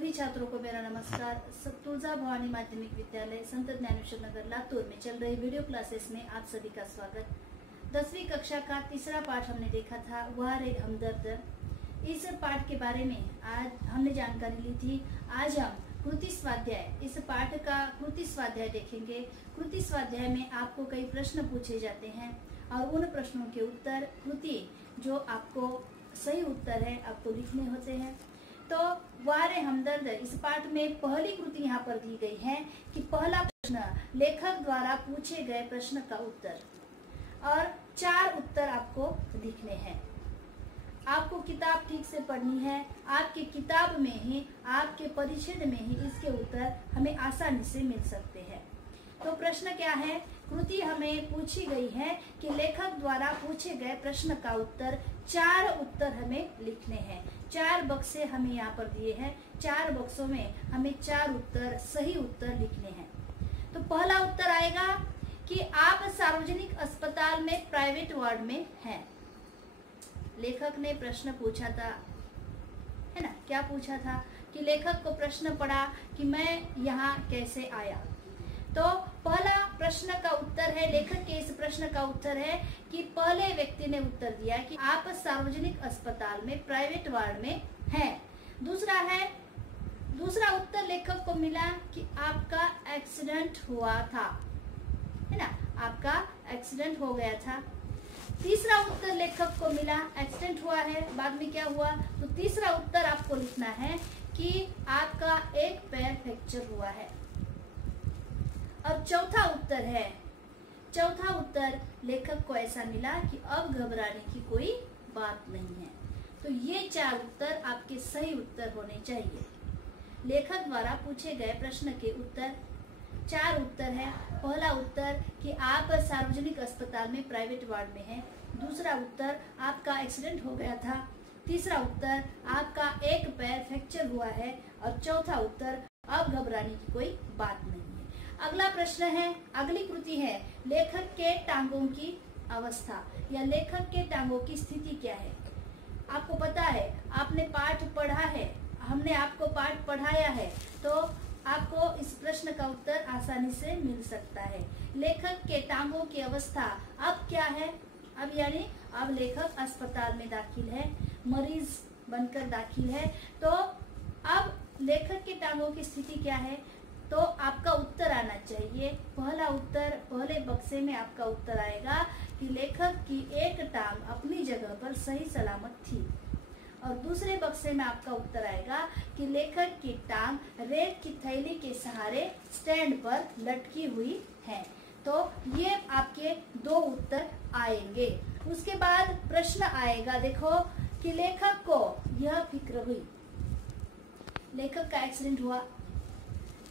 सभी छात्रों को मेरा नमस्कार। तुलजा भवानी माध्यमिक विद्यालय संत ज्ञानेश्वर नगर लातूर में चल रही वीडियो क्लासेस में आप सभी का स्वागत। 10वीं कक्षा का तीसरा पाठ हमने देखा था, वह रे हमदर्द। इस पाठ के बारे में आज हमने जानकारी ली थी। आज हम कृति स्वाध्याय, इस पाठ का कृति स्वाध्याय देखेंगे। कृति स्वाध्याय में आपको कई प्रश्न पूछे जाते हैं और उन प्रश्नों के उत्तर कृति जो आपको सही उत्तर है आपको लिखने होते हैं। तो वारे हमदर्द, इस पाठ में पहली कृति यहाँ पर दी गई है कि पहला प्रश्न लेखक द्वारा पूछे गए प्रश्न का उत्तर और 4 उत्तर आपको लिखने हैं। आपको किताब ठीक से पढ़नी है। आपकी किताब में ही, आपके परिच्छेद में ही इसके उत्तर हमें आसानी से मिल सकते हैं। तो प्रश्न क्या है? कृति हमें पूछी गई है कि लेखक द्वारा पूछे गए प्रश्न का उत्तर, 4 उत्तर हमें लिखने हैं। 4 बक्से हमें यहाँ पर दिए हैं। 4 बक्सों में हमें 4 उत्तर, सही उत्तर लिखने हैं। तो पहला उत्तर आएगा कि आप सार्वजनिक अस्पताल में प्राइवेट वार्ड में हैं। लेखक ने प्रश्न पूछा था, है ना? क्या पूछा था कि लेखक को प्रश्न पड़ा कि मैं यहाँ कैसे आया। तो पहला प्रश्न का उत्तर है, लेखक के इस प्रश्न का उत्तर है कि पहले व्यक्ति ने उत्तर दिया कि आप सार्वजनिक अस्पताल में प्राइवेट वार्ड में हैं। दूसरा उत्तर लेखक को मिला कि आपका एक्सीडेंट हुआ था, है ना? आपका एक्सीडेंट हो गया था। तीसरा उत्तर लेखक को मिला एक्सीडेंट हुआ है, बाद में क्या हुआ। तो तीसरा उत्तर आपको लिखना है कि आपका एक पैर फ्रैक्चर हुआ है। और चौथा उत्तर लेखक को ऐसा मिला कि अब घबराने की कोई बात नहीं है। तो ये 4 उत्तर आपके सही उत्तर होने चाहिए। लेखक द्वारा पूछे गए प्रश्न के उत्तर 4 उत्तर है। पहला उत्तर कि आप सार्वजनिक अस्पताल में प्राइवेट वार्ड में हैं। दूसरा उत्तर आपका एक्सीडेंट हो गया था। तीसरा उत्तर आपका एक पैर फ्रैक्चर हुआ है। और चौथा उत्तर अब घबराने की कोई बात नहीं है। अगला प्रश्न है, अगली कृति है, लेखक के टांगों की अवस्था या लेखक के टांगों की स्थिति क्या है। आपको पता है, आपने पाठ पढ़ा है, हमने आपको पाठ पढ़ाया है, तो आपको इस प्रश्न का उत्तर आसानी से मिल सकता है। लेखक के टांगों की अवस्था अब क्या है? अब यानी अब लेखक अस्पताल में दाखिल है, मरीज बनकर दाखिल है। तो अब लेखक के टांगों की स्थिति क्या है? तो आपका उत्तर आना चाहिए। पहला उत्तर, पहले बक्से में आपका उत्तर आएगा कि लेखक की एक टांग अपनी जगह पर सही सलामत थी। और दूसरे बक्से में आपका उत्तर आएगा कि लेखक की टांग रेत की थैली के सहारे स्टैंड पर लटकी हुई है। तो ये आपके 2 उत्तर आएंगे। उसके बाद प्रश्न आएगा, देखो कि लेखक को यह फिक्र हुई। लेखक का एक्सीडेंट हुआ,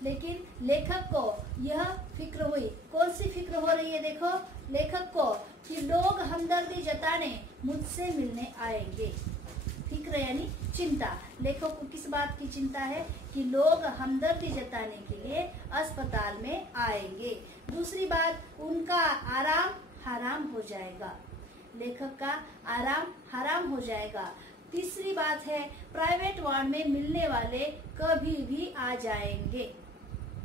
लेकिन लेखक को यह फिक्र हुई। कौन सी फिक्र हो रही है? देखो, लेखक को कि लोग हमदर्दी जताने मुझसे मिलने आएंगे। फिक्र यानी चिंता। लेखक को किस बात की चिंता है? कि लोग हमदर्दी जताने के लिए अस्पताल में आएंगे। दूसरी बात, उनका आराम हराम हो जाएगा। लेखक का आराम हराम हो जाएगा। तीसरी बात है, प्राइवेट वार्ड में मिलने वाले कभी भी आ जाएंगे।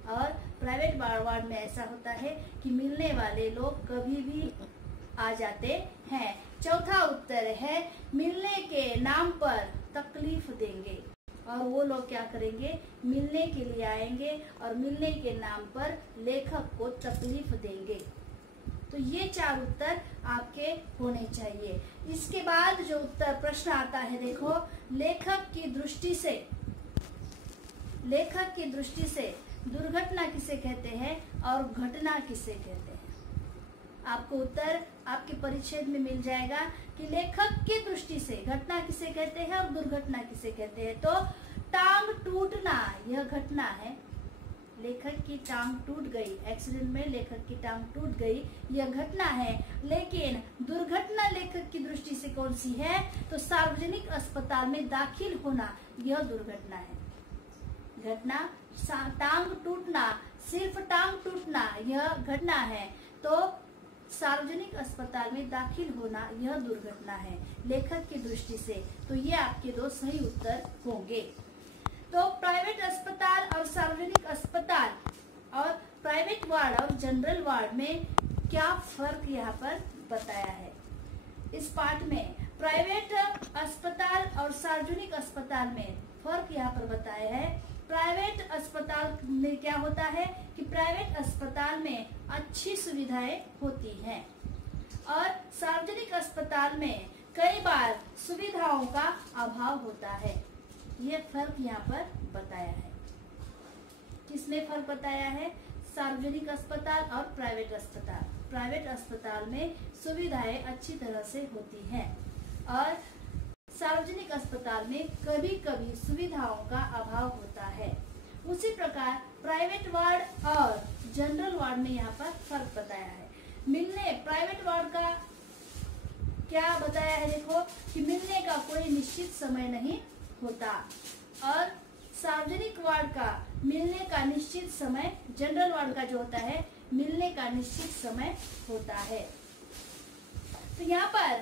और प्राइवेट वार्ड में ऐसा होता है कि मिलने वाले लोग कभी भी आ जाते हैं। चौथा उत्तर है, मिलने के नाम पर तकलीफ देंगे। और वो लोग क्या करेंगे? मिलने के लिए आएंगे और मिलने के नाम पर लेखक को तकलीफ देंगे। तो ये 4 उत्तर आपके होने चाहिए। इसके बाद जो उत्तर प्रश्न आता है, देखो, लेखक की दृष्टि से दुर्घटना किसे कहते हैं और घटना किसे कहते हैं। आपको उत्तर आपके परिच्छेद में मिल जाएगा कि लेखक की दृष्टि से घटना किसे कहते हैं और दुर्घटना किसे कहते हैं। तो टांग टूटना यह घटना है। लेखक की टांग टूट गई, एक्सीडेंट में लेखक की टांग टूट गई, यह घटना है। लेकिन दुर्घटना लेखक की दृष्टि से कौन सी है? तो सार्वजनिक अस्पताल में दाखिल होना यह दुर्घटना है। घटना टांग टूटना, सिर्फ टांग टूटना यह घटना है। तो सार्वजनिक अस्पताल में दाखिल होना यह दुर्घटना है लेखक की दृष्टि से। तो ये आपके 2 सही उत्तर होंगे। तो प्राइवेट अस्पताल और सार्वजनिक अस्पताल और प्राइवेट वार्ड और जनरल वार्ड में क्या फर्क यहाँ पर बताया है। इस पाठ में प्राइवेट अस्पताल और सार्वजनिक अस्पताल में फर्क यहाँ पर बताया है। प्राइवेट अस्पताल में क्या होता है कि प्राइवेट अस्पताल में अच्छी सुविधाएं होती हैं और सार्वजनिक अस्पताल में कई बार सुविधाओं का अभाव होता है। ये फर्क यहाँ पर बताया है। किसमें फर्क बताया है? सार्वजनिक अस्पताल और प्राइवेट अस्पताल। प्राइवेट अस्पताल में सुविधाएं अच्छी तरह से होती हैं और सार्वजनिक अस्पताल में कभी कभी सुविधाओं का अभाव होता है। उसी प्रकार प्राइवेट वार्ड और जनरल वार्ड में यहाँ पर फर्क बताया है। प्राइवेट वार्ड का क्या बताया है? देखो कि मिलने का कोई निश्चित समय नहीं होता और सार्वजनिक वार्ड का मिलने का निश्चित समय, जनरल वार्ड का जो होता है मिलने का निश्चित समय होता है। तो यहाँ पर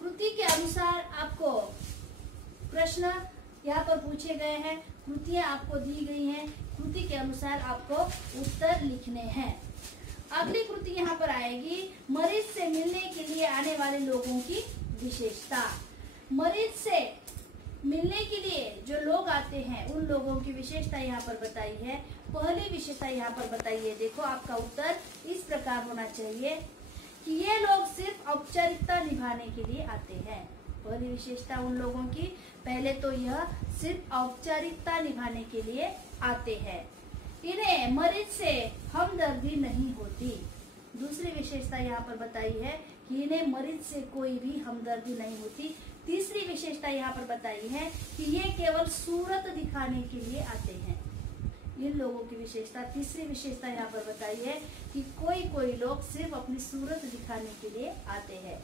कृति के अनुसार आपको प्रश्न यहाँ पर पूछे गए हैं, कृतियां आपको दी गई हैं, कृति के अनुसार आपको उत्तर लिखने हैं। अगली कृति यहाँ पर आएगी, मरीज से मिलने के लिए आने वाले लोगों की विशेषता। मरीज से मिलने के लिए जो लोग आते हैं उन लोगों की विशेषता यहाँ पर बताई है। पहली विशेषता यहाँ पर बताइए। देखो आपका उत्तर इस प्रकार होना चाहिए कि ये लोग सिर्फ औपचारिकता निभाने के लिए आते हैं। पहली विशेषता उन लोगों की, पहले तो यह सिर्फ औपचारिकता निभाने के लिए आते हैं। इन्हें मरीज से हमदर्दी नहीं होती। दूसरी विशेषता यहाँ पर बताई है कि इन्हें मरीज से कोई भी हमदर्दी नहीं होती। तीसरी विशेषता यहाँ पर बताई है कि ये केवल सूरत दिखाने के लिए आते हैं। इन लोगों की विशेषता, तीसरी विशेषता यहाँ पर बताई है कि कोई लोग सिर्फ अपनी सूरत दिखाने के लिए आते हैं।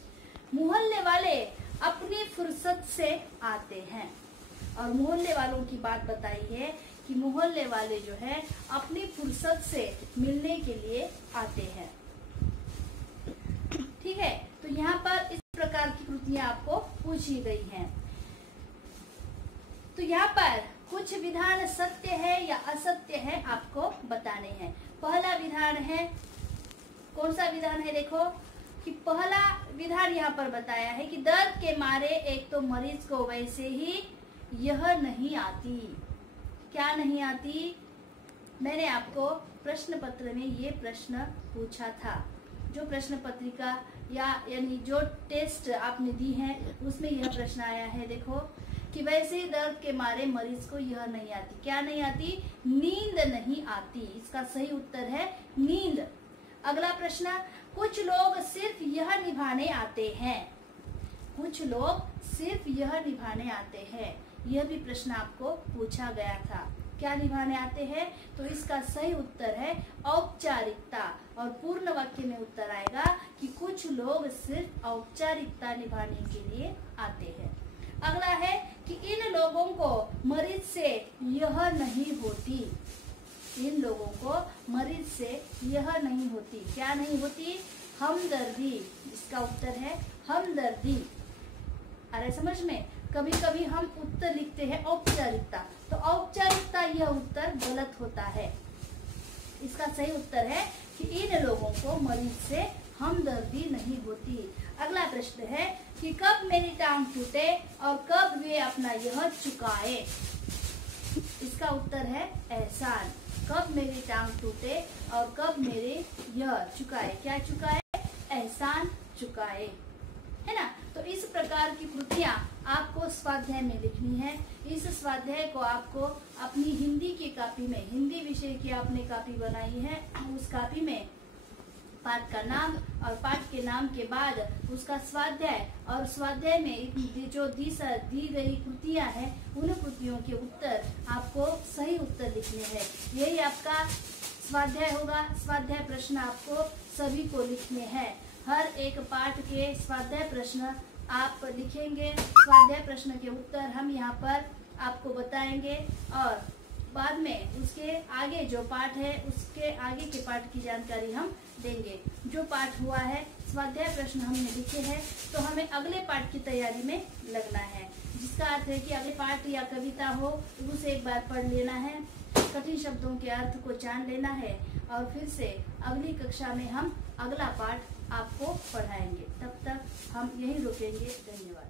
मोहल्ले वाले अपनी फुर्सत से आते हैं और मोहल्ले वालों की बात बताई है कि मोहल्ले वाले जो है अपनी फुर्सत से मिलने के लिए आते हैं। ठीक है, तो यहाँ पर इस प्रकार की कृतियां आपको पूछी गई हैं। तो यहाँ पर कुछ विधान सत्य है या असत्य है आपको बताने हैं। पहला विधान है, कौन सा विधान है? देखो कि पहला विधान यहाँ पर बताया है कि दर्द के मारे एक तो मरीज को वैसे ही यह नहीं आती। क्या नहीं आती? मैंने आपको प्रश्न पत्र में ये प्रश्न पूछा था। जो प्रश्न पत्रिका यानी जो टेस्ट आपने दी है उसमें यह प्रश्न आया है। देखो कि वैसे ही दर्द के मारे मरीज को यह नहीं आती। क्या नहीं आती? नींद नहीं आती। इसका सही उत्तर है नींद। अगला प्रश्न, कुछ लोग सिर्फ यह निभाने आते हैं। कुछ लोग सिर्फ यह निभाने आते हैं। यह भी प्रश्न आपको पूछा गया था। क्या निभाने आते हैं? तो इसका सही उत्तर है औपचारिकता और पूर्ण वाक्य में उत्तर आएगा कि कुछ लोग सिर्फ औपचारिकता निभाने के लिए आते हैं। अगला है कि इन लोगों को मरीज से यह नहीं होती। इन लोगों को मरीज से यह नहीं होती। क्या नहीं होती? हमदर्दी। इसका उत्तर है हमदर्दी। अरे समझ में, कभी कभी हम उत्तर लिखते हैं औपचारिकता, तो औपचारिकता यह उत्तर गलत होता है। इसका सही उत्तर है कि इन लोगों को मरीज से हमदर्दी नहीं होती। अगला प्रश्न है कि कब मेरी टांग टूटे और कब वे अपना यह चुकाए। इसका उत्तर है एहसान। कब मेरी टांग टूटे और कब मेरे यह चुकाए। क्या चुकाए? एहसान चुकाए, है ना। तो इस प्रकार की कृतियां आपको स्वाध्याय में लिखनी है। इस स्वाध्याय को आपको अपनी हिंदी की कॉपी में, हिंदी विषय की आपने कॉपी बनाई है, उस कॉपी में पाठ का नाम और पाठ के नाम के बाद उसका स्वाध्याय और स्वाध्याय में जो दी गई कृतियां हैं उन कृतियों के उत्तर आपको सही उत्तर लिखने हैं। यही आपका स्वाध्याय होगा। स्वाध्याय प्रश्न आपको सभी को लिखने हैं। हर एक पाठ के स्वाध्याय प्रश्न आप लिखेंगे। स्वाध्याय प्रश्न के उत्तर हम यहाँ पर आपको बताएंगे और बाद में उसके आगे जो पाठ है उसके आगे के पाठ की जानकारी हम देंगे। जो पाठ हुआ है स्वाध्याय प्रश्न हमने लिखे हैं, तो हमें अगले पाठ की तैयारी में लगना है, जिसका अर्थ है कि अगले पाठ या कविता हो उसे एक बार पढ़ लेना है, कठिन शब्दों के अर्थ को जान लेना है और फिर से अगली कक्षा में हम अगला पाठ आपको पढ़ाएंगे। तब तक हम यहीं रुकेंगे। धन्यवाद।